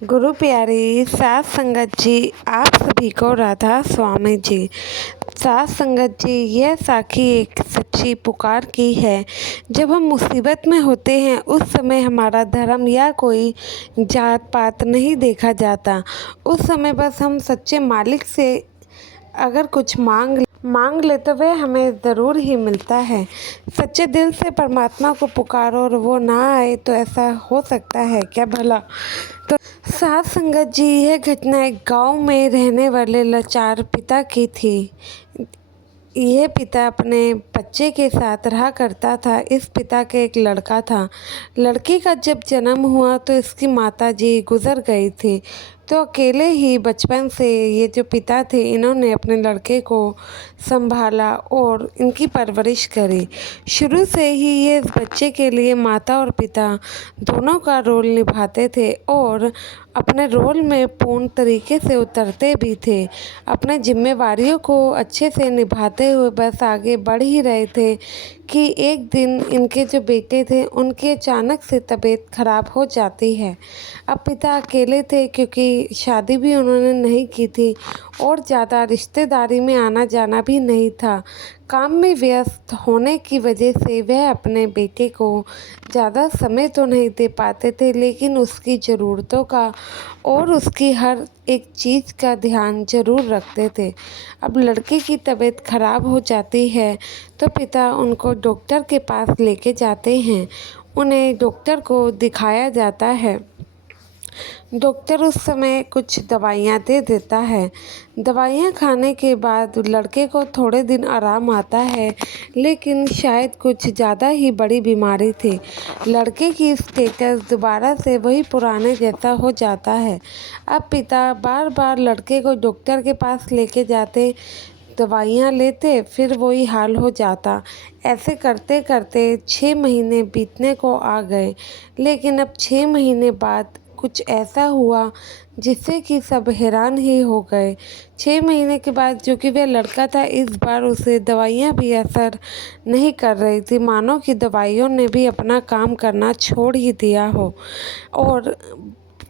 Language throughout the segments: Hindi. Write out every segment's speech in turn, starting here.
गुरु प्यारी सात संगत जी, आप सभी को राधा स्वामी जी। सात संगत जी, यह साखी एक सच्ची पुकार की है। जब हम मुसीबत में होते हैं उस समय हमारा धर्म या कोई जात पात नहीं देखा जाता। उस समय बस हम सच्चे मालिक से अगर कुछ मांग ले तो वह हमें ज़रूर ही मिलता है। सच्चे दिल से परमात्मा को पुकारो और वो ना आए तो ऐसा हो सकता है क्या भला। तो सात संगत जी, यह घटना एक गांव में रहने वाले लाचार पिता की थी। यह पिता अपने बच्चे के साथ रहा करता था। इस पिता के एक लड़का था। लड़की का जब जन्म हुआ तो इसकी माता जी गुजर गई थी, तो अकेले ही बचपन से ये जो पिता थे इन्होंने अपने लड़के को संभाला और इनकी परवरिश करी। शुरू से ही ये इस बच्चे के लिए माता और पिता दोनों का रोल निभाते थे और अपने रोल में पूर्ण तरीके से उतरते भी थे। अपने जिम्मेवारियों को अच्छे से निभाते हुए बस आगे बढ़ ही रहे थे कि एक दिन इनके जो बेटे थे उनकी अचानक से तबीयत खराब हो जाती है। अब पिता अकेले थे क्योंकि शादी भी उन्होंने नहीं की थी और ज़्यादा रिश्तेदारी में आना जाना भी नहीं था। काम में व्यस्त होने की वजह से वह अपने बेटे को ज़्यादा समय तो नहीं दे पाते थे, लेकिन उसकी ज़रूरतों का और उसकी हर एक चीज़ का ध्यान ज़रूर रखते थे। अब लड़के की तबीयत खराब हो जाती है तो पिता उनको डॉक्टर के पास लेके जाते हैं। उन्हें डॉक्टर को दिखाया जाता है। डॉक्टर उस समय कुछ दवाइयाँ दे देता है। दवाइयाँ खाने के बाद लड़के को थोड़े दिन आराम आता है, लेकिन शायद कुछ ज़्यादा ही बड़ी बीमारी थी। लड़के की स्टेटस दोबारा से वही पुराने जैसा हो जाता है। अब पिता बार बार लड़के को डॉक्टर के पास लेके जाते, दवाइयाँ लेते, फिर वही हाल हो जाता। ऐसे करते करते 6 महीने बीतने को आ गए, लेकिन अब 6 महीने बाद कुछ ऐसा हुआ जिससे कि सब हैरान ही हो गए। 6 महीने के बाद जो कि वह लड़का था, इस बार उसे दवाइयाँ भी असर नहीं कर रही थी, मानो कि दवाइयों ने भी अपना काम करना छोड़ ही दिया हो। और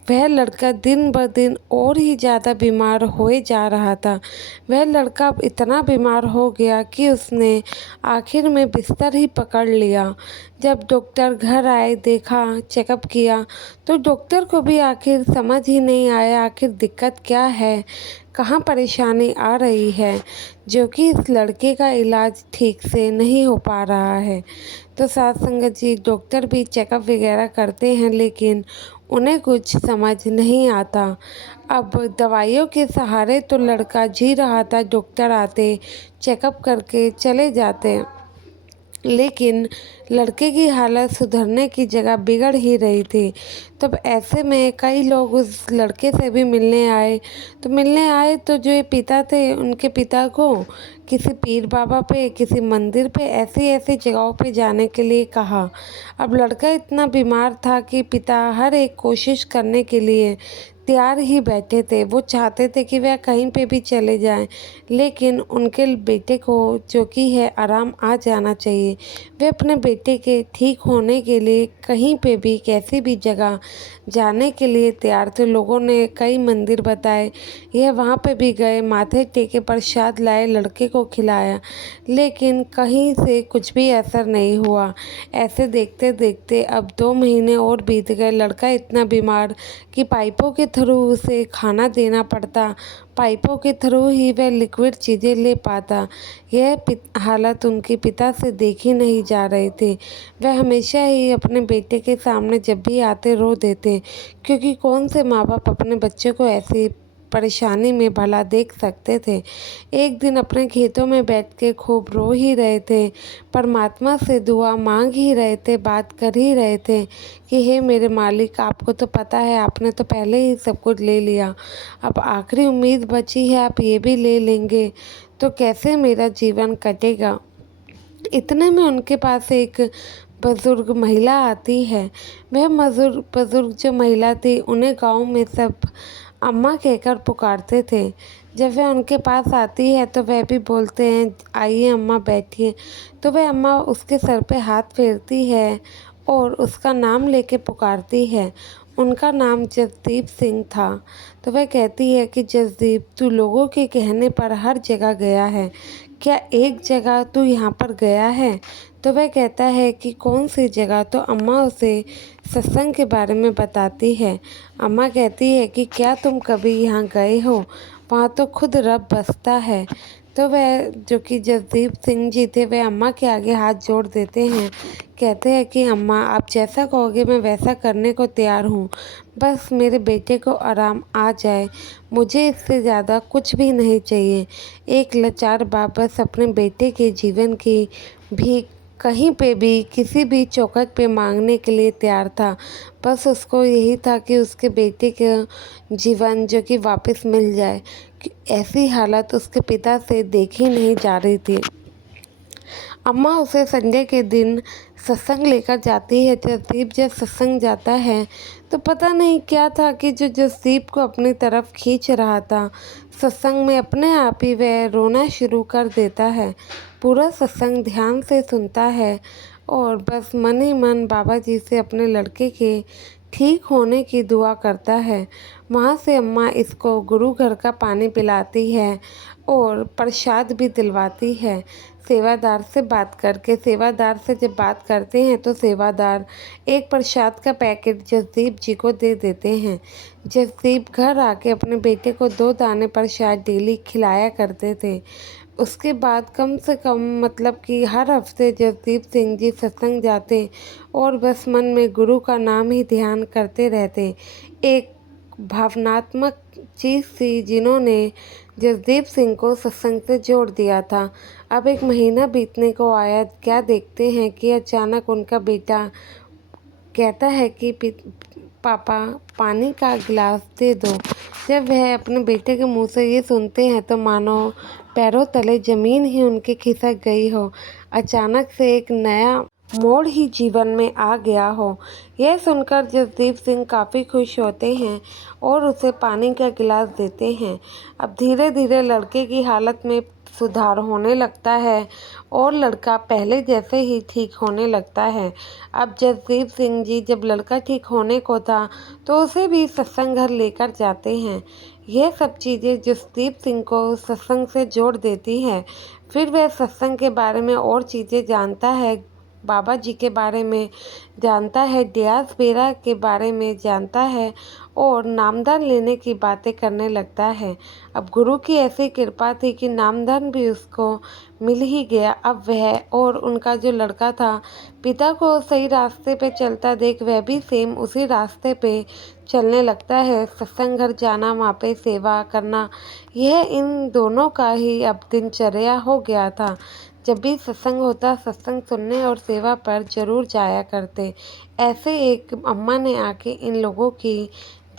वह लड़का दिन ब दिन और ही ज़्यादा बीमार होए जा रहा था। वह लड़का अब इतना बीमार हो गया कि उसने आखिर में बिस्तर ही पकड़ लिया। जब डॉक्टर घर आए, देखा, चेकअप किया, तो डॉक्टर को भी आखिर समझ ही नहीं आया आखिर दिक्कत क्या है, कहाँ परेशानी आ रही है, जो कि इस लड़के का इलाज ठीक से नहीं हो पा रहा है। तो साथ संगत जी, डॉक्टर भी चेकअप वगैरह करते हैं, लेकिन उन्हें कुछ समझ नहीं आता। अब दवाइयों के सहारे तो लड़का जी रहा था, डॉक्टर आते, चेकअप करके चले जाते, लेकिन लड़के की हालत सुधरने की जगह बिगड़ ही रही थी। तब ऐसे में कई लोग उस लड़के से भी मिलने आए तो जो ये पिता थे उनके पिता को किसी पीर बाबा पे, किसी मंदिर पे, ऐसी ऐसी जगहों पे जाने के लिए कहा। अब लड़का इतना बीमार था कि पिता हर एक कोशिश करने के लिए तैयार ही बैठे थे। वो चाहते थे कि वह कहीं पे भी चले जाएं, लेकिन उनके बेटे को जो कि है आराम आ जाना चाहिए। वे अपने बेटे के ठीक होने के लिए कहीं पे भी, कैसी भी जगह जाने के लिए तैयार थे। लोगों ने कई मंदिर बताए, यह वहाँ पे भी गए, माथे टेके, प्रसाद लाए, लड़के को खिलाया, लेकिन कहीं से कुछ भी असर नहीं हुआ। ऐसे देखते देखते अब 2 महीने और बीत गए। लड़का इतना बीमार कि पाइपों के थ्रू उसे खाना देना पड़ता, पाइपों के थ्रू ही वह लिक्विड चीज़ें ले पाता। यह हालत उनके पिता से देखी नहीं जा रही थी। वह हमेशा ही अपने बेटे के सामने जब भी आते रो देते, क्योंकि कौन से माँ बाप अपने बच्चे को ऐसी परेशानी में भला देख सकते थे। एक दिन अपने खेतों में बैठ के खूब रो ही रहे थे, परमात्मा से दुआ मांग ही रहे थे, बात कर ही रहे थे कि हे मेरे मालिक, आपको तो पता है, आपने तो पहले ही सब कुछ ले लिया, अब आखिरी उम्मीद बची है, आप ये भी ले लेंगे तो कैसे मेरा जीवन कटेगा। इतने में उनके पास एक बुज़ुर्ग महिला आती है। वह बुज़ुर्ग जो महिला थी, उन्हें गांव में सब अम्मा कहकर पुकारते थे। जब वह उनके पास आती है तो वह भी बोलते हैं, आइए अम्मा बैठिए। तो वह अम्मा उसके सर पे हाथ फेरती है और उसका नाम लेके पुकारती है। उनका नाम जसदीप सिंह था। तो वह कहती है कि जसदीप, तू लोगों के कहने पर हर जगह गया है, क्या एक जगह तू यहाँ पर गया है? तो वह कहता है कि कौन सी जगह? तो अम्मा उसे सत्संग के बारे में बताती है। अम्मा कहती है कि क्या तुम कभी यहाँ गए हो? वहाँ तो खुद रब बसता है। तो वह जो कि जसदीप सिंह जी थे, वह अम्मा के आगे हाथ जोड़ देते हैं। कहते हैं कि अम्मा, आप जैसा कहोगे मैं वैसा करने को तैयार हूँ, बस मेरे बेटे को आराम आ जाए, मुझे इससे ज़्यादा कुछ भी नहीं चाहिए। एक लाचार बाप बस अपने बेटे के जीवन की भीख कहीं पे भी किसी भी चौखट पे मांगने के लिए तैयार था। बस उसको यही था कि उसके बेटे का जीवन जो कि वापस मिल जाए। कि ऐसी हालत उसके पिता से देखी नहीं जा रही थी। अम्मा उसे संडे के दिन सत्संग लेकर जाती है। जसदीप जब सत्संग जाता है तो पता नहीं क्या था कि जो जसदीप को अपनी तरफ खींच रहा था, सत्संग में अपने आप ही वह रोना शुरू कर देता है। पूरा सत्संग ध्यान से सुनता है और बस मन ही मन बाबा जी से अपने लड़के के ठीक होने की दुआ करता है। वहाँ से अम्मा इसको गुरु घर का पानी पिलाती है और प्रसाद भी दिलवाती है। सेवादार से बात करके, सेवादार से जब बात करते हैं तो सेवादार एक प्रसाद का पैकेट जसदीप जी को दे देते हैं। जसदीप घर आके अपने बेटे को 2 दाने प्रसाद डेली खिलाया करते थे। उसके बाद कम से कम मतलब कि हर हफ्ते जसदीप सिंह जी सत्संग जाते और बस मन में गुरु का नाम ही ध्यान करते रहते। एक भावनात्मक चीज़ थी जिन्होंने जसदीप सिंह को सत्संग से जोड़ दिया था। अब 1 महीना बीतने को आया। क्या देखते हैं कि अचानक उनका बेटा कहता है कि पापा, पानी का गिलास दे दो। जब वह अपने बेटे के मुंह से ये सुनते हैं तो मानो पैरों तले ज़मीन ही उनके खिसक गई हो। अचानक से एक नया मोड़ ही जीवन में आ गया हो। यह सुनकर जसदीप सिंह काफ़ी खुश होते हैं और उसे पानी का गिलास देते हैं। अब धीरे धीरे लड़के की हालत में सुधार होने लगता है और लड़का पहले जैसे ही ठीक होने लगता है। अब जसदीप सिंह जी जब लड़का ठीक होने को था तो उसे भी सत्संग घर लेकर जाते हैं। यह सब चीज़ें जसदीप सिंह को सत्संग से जोड़ देती हैं। फिर वह सत्संग के बारे में और चीज़ें जानता है, बाबा जी के बारे में जानता है, डियास बेरा के बारे में जानता है और नामदान लेने की बातें करने लगता है। अब गुरु की ऐसी कृपा थी कि नामदान भी उसको मिल ही गया। अब वह और उनका जो लड़का था, पिता को सही रास्ते पे चलता देख वह भी सेम उसी रास्ते पे चलने लगता है। सत्संग घर जाना, वहाँ पे सेवा करना, यह इन दोनों का ही अब दिनचर्या हो गया था। जब भी सत्संग होता, सत्संग सुनने और सेवा पर जरूर जाया करते। ऐसे एक अम्मा ने आके इन लोगों की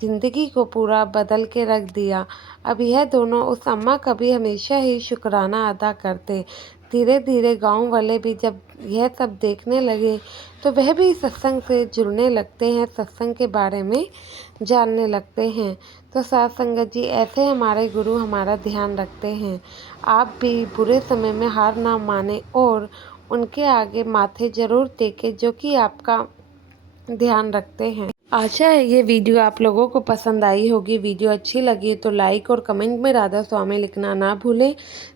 ज़िंदगी को पूरा बदल के रख दिया। अब यह दोनों उस अम्मा का भी हमेशा ही शुक्राना अदा करते। धीरे धीरे गांव वाले भी जब यह सब देखने लगे तो वह भी सत्संग से जुड़ने लगते हैं, सत्संग के बारे में जानने लगते हैं। तो साथ संगत जी, ऐसे हमारे गुरु हमारा ध्यान रखते हैं। आप भी बुरे समय में हार ना माने और उनके आगे माथे जरूर टेके जो कि आपका ध्यान रखते हैं। आशा है ये वीडियो आप लोगों को पसंद आई होगी। वीडियो अच्छी लगी तो लाइक और कमेंट में राधा स्वामी लिखना ना भूलें।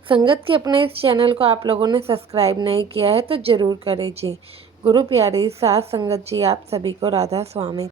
संगत के अपने इस चैनल को आप लोगों ने सब्सक्राइब नहीं किया है तो ज़रूर करें जी। गुरु प्यारी साथ संगत जी, आप सभी को राधा स्वामी।